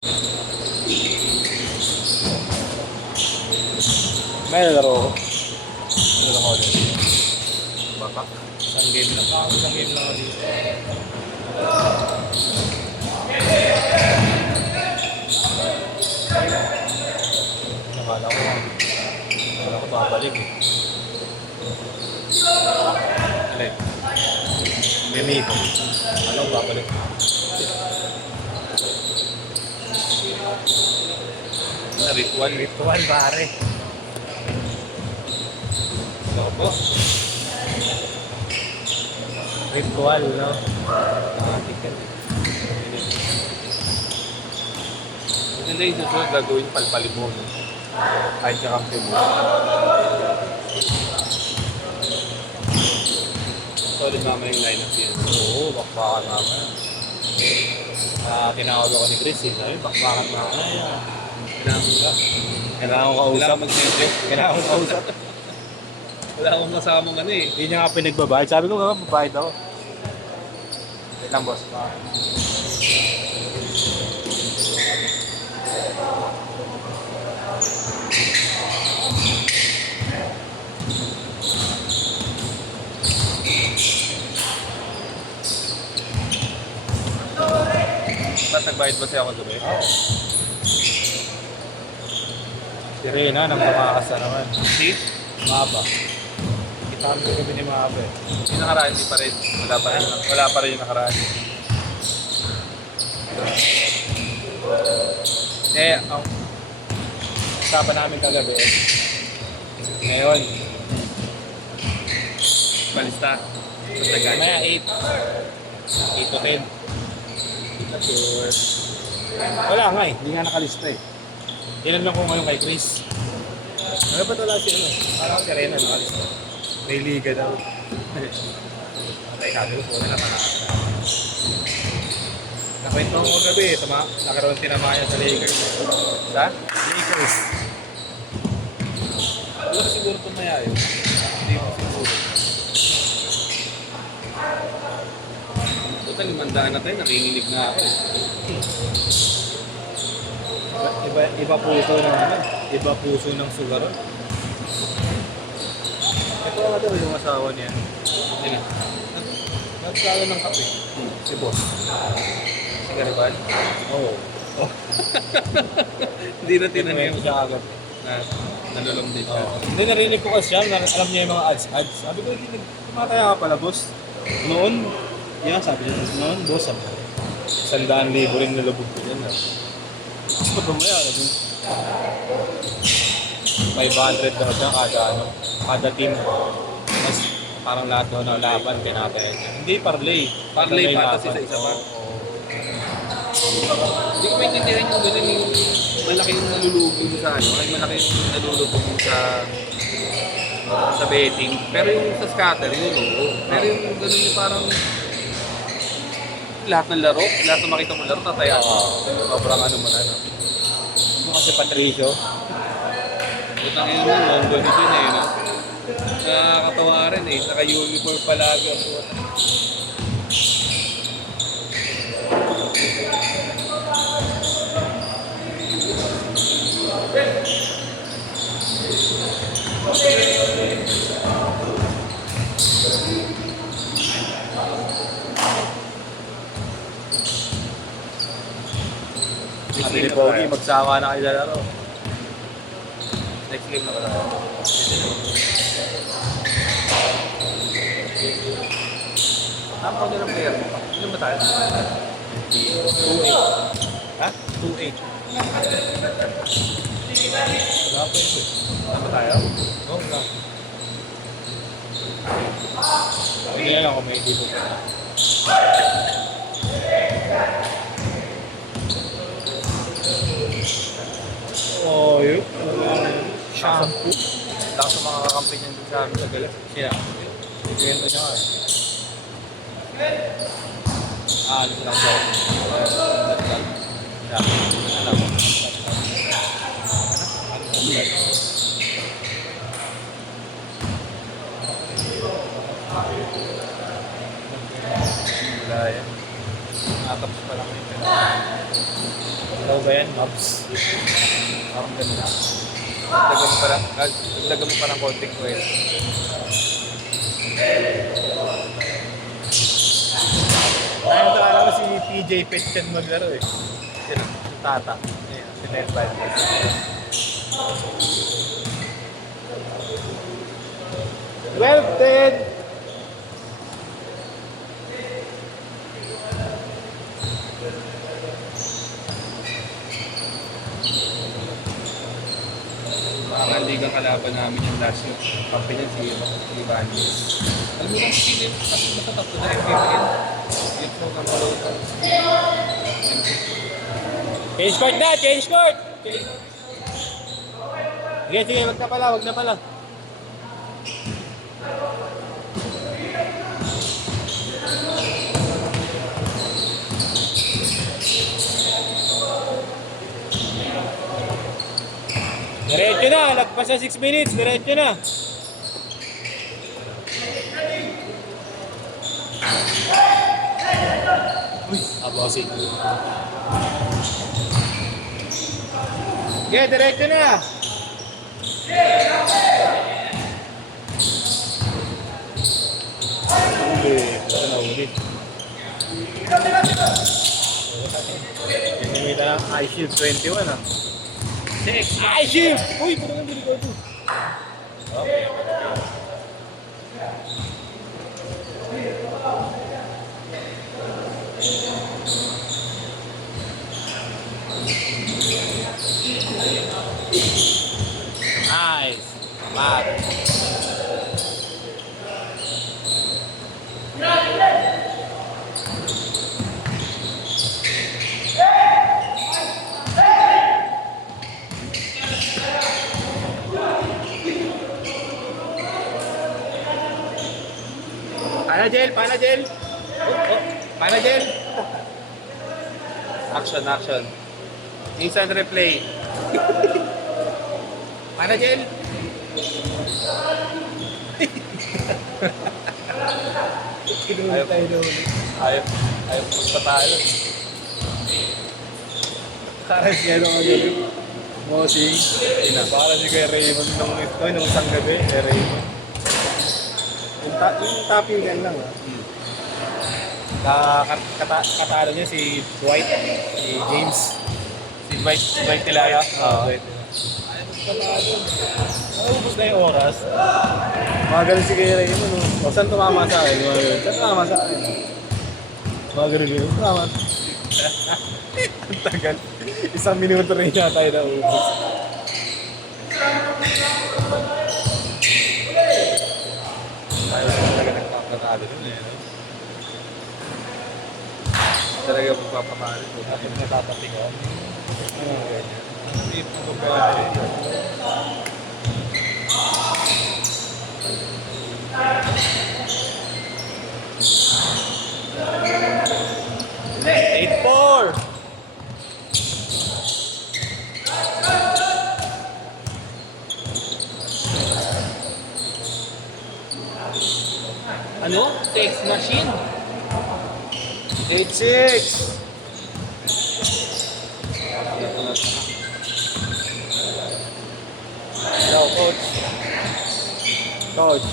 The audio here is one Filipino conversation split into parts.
May nalaro ko. Ano ko ulit? Baka? Isang game lang. Isang game lang ako dito. Nakala ko babalik eh. Alay. Mimi ko. Nakala ko babalik. Ritual pare. Ako po. Ritual, no? Maganda yung susunod gagawin palpalin mo. Kahit kakampi mo. Solid mama yung lineup yan. Oo, bakbakan naman. Tinawag ako ni Chris, sabi, bakbakan naman. Kailangan ko kausap. Kailangan mag-sente. Kailangan ko kausap. Wala akong kasamang ano eh. Hindi niya nga pinagbabayad. Sabi ko nga, babayad ako. Wait lang, boss. Ba't nagbayad ba siya ako doon eh? Oo. Si Reyna, nang tumakas na naman. Si? Maba. Kita kami kami ni Maba eh. Yung nakaraan, hindi pa rin. Wala pa rin yung nakaraan. Ang usapan namin kagabi, ngayon, Palista. Basta mamaya ganyan. 8 to 10. Sure. Wala nga eh, hindi nga nakalista eh. Tinanong ko ngayon kay Chris. Ano ba wala si ano? Parang si Reyna nakalista. May liga daw. Patay sabi ko, wala naman ako. Nakwento ko kagabi, nakaroon tinamaya sa Lakers. Sa? Lakers. Wala ko siguro tumaya yun. Hindi ko siguro. Total, 500 na tayo, nakikinig na ako. Iba puso ng ano? Iba puso ng sugaron. Ito nga daw yung asawa niya. Yun na. Nagkala ng kape. Si boss. Si Gariban. Oo. Hindi na tinanong Tinanong siya agad. na nalulong din siya. Hindi, narinig ko kasi siya, alam niya yung mga ads. Sabi ko, hindi tumataya ka pala, boss. Noon, sabi niya, noon, boss, 100,000 rin nalubog ko dyan. So, tumaya, 500 daw dyan kada team. Tapos, parang lahat daw ng laban, pinataya niya. Hindi, parlay. Parlay May pa, laban. tapos isa-isa pa. Oo. Hindi ko maintindihan yung ganun yung malaki yung nalulubog mo sa ano, ay malaki yung nalulubog mo sa betting. Pero yung sa scatter, yun oo. Pero yung ganun yung parang lahat ng laro, lahat ng makita mo laro, tataya. Sobrang ano mo na, no? Ano kasi Patricio? Butang yun mo, ang gano'n din eh, no? Nakakatawa rin eh, naka-uniform palagi ang buwan. Sabi ni Pogi, magsama na kayo sa laro. Next game na pala. Tama ko nilang player mo. Ilan ba tayo? 2-8. Ha? 2-8. Wala pa yun. Tama tayo? Oo, wala. Hindi na lang kung may tipo pa. Oh, yun. Shampoo. Lakas sa mga kakampi niyan dun sa amin sa galas. Siya. Bigyan ko siya nga eh. Ano lang siya? Ano? Wala yan. Natapos pa lang yun. Ikaw ba yan? Mobs? Parang ganda. Dagdagan mo pa ng konting kwento. Ayun sa alam ko si PJ Petchen maglaro eh. Si Tata. Ayan, si Ned Valdez. Well, Ted! Mga ligang kalaban namin yung last year. Kampi niyan si Ibanez. Alam mo kung sino yung kasi basta tatlo na FPL. Yung po kang palaw. Change court na! Change court! Sige, sige, wag na pala, wag na pala. Diretso na, lagpas sa 6 minutes, diretso na. Uy, abosin. Okay, diretso na. Ito na ulit. Pinimita ng iShield 21 ah. iShield! Uy, parang nandito ko ito. Okay. Nice. Mat. Panagel. Oh, Panagel. Action. Instant replay. Panagel. Kinulit tayo doon. Ayaw punta tayo. Parang si ano ka gabi. Bossing. Parang si Kuya Raymond nung isang gabi. Kuya Raymond. Yung topping yan lang ah. Katalo niya si Dwight, si James. Si Dwight Tilaya. Dwight. Naubos na yung oras. Magaling si Kuya Raymond. O saan tumama sa akin? Saan tumama sa akin? Magaling yun. Tumama. Ang tagal. 1 minuto rin yata tayo naubos. Ayaw talaga nagpapatalo nun eh. Talaga magpapatalo. Bakit natatating ako? Hindi po pala. Eight, 4. Ano? Text machine? 8-6. Hello, coach. Coach.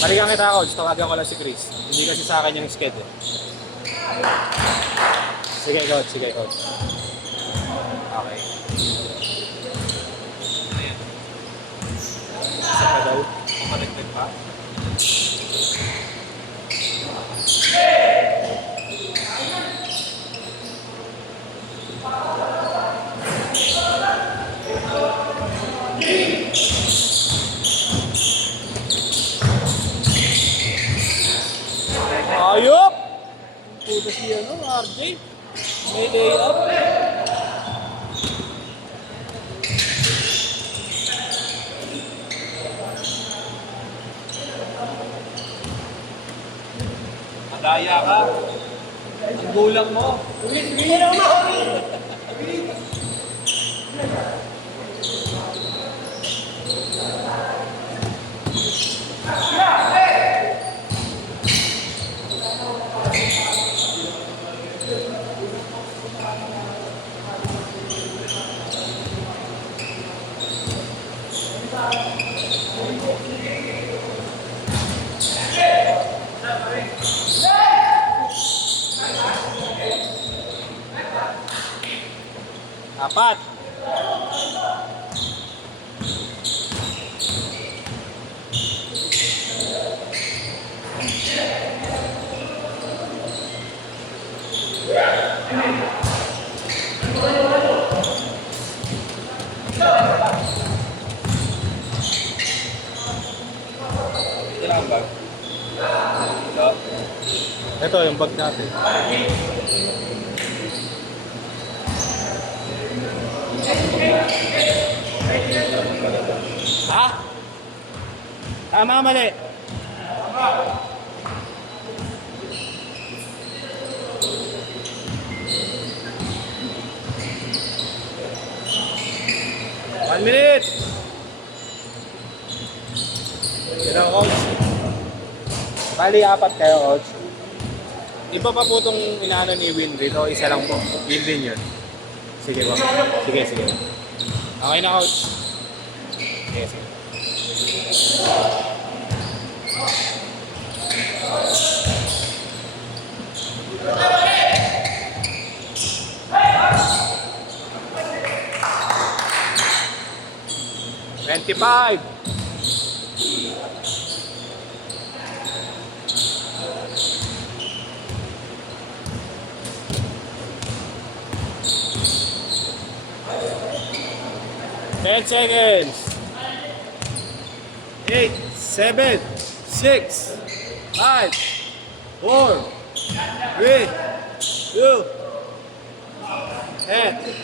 Balikan kita, coach. Tawagan ko lang si Chris. Hindi kasi sa akin yung schedule. Sige, coach. Sige, coach. Okay. Isa pa daw. Kumaliklik pa? Ayop! Puto si ano, RJ. May layup. Madaya ka. Ang gulang mo. Apat. Ito lang ba? Ito. Ito yung bag natin. Ha? Tama, mali. One minute. Yun ang coach. Bali, apat kayo, coach. Iba pa po itong inaano ni Winry. O isa lang po. Yun din yun. Sige po. Sige, sige. Okay na, coach. Sige, sige. "25." "10 seconds." 8, 7, 6, 5, 4, 3, 2, 10.